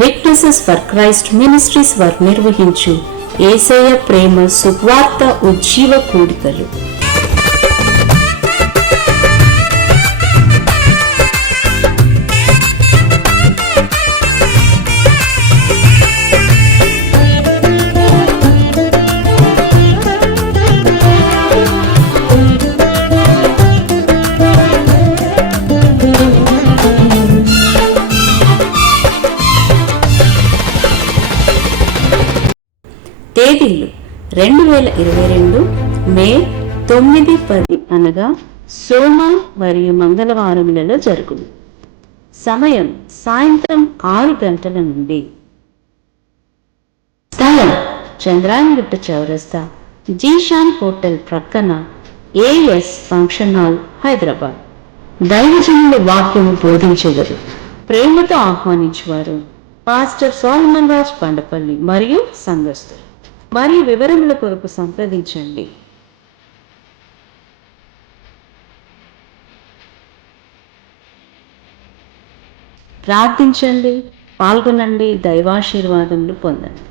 Witnesses for Christ ministries వారు నిర్వహించు. ఏసయ ప్రేమ సువార్త ఉజ్జీవ కూడికలు ఇల్లు. రెండు వేల ఇరవై రెండు మే తొమ్మిది పది అనగా సోమ మరియు మంగళవారములలో జరుగును. సమయం సాయంత్రం ఆరు గంటల నుండి. స్థలం చంద్రాయణగుట్ట చౌరస్తా జీషాన్ హోటల్ ప్రక్కన ఏఎస్ ఫంక్షన్ హాల్ హైదరాబాద్. దైవజనుల వాక్యము బోధించగలరు ప్రేమతో ఆహ్వానించేవారు పాస్టర్ సోల్మన్ రాజ్ పండపల్లి మరియు సంఘస్థులు. మరియు వివరముల కొరకు సంప్రదించండి. ప్రార్థించండి పాల్గొనండి దైవాశీర్వాదములు పొందండి.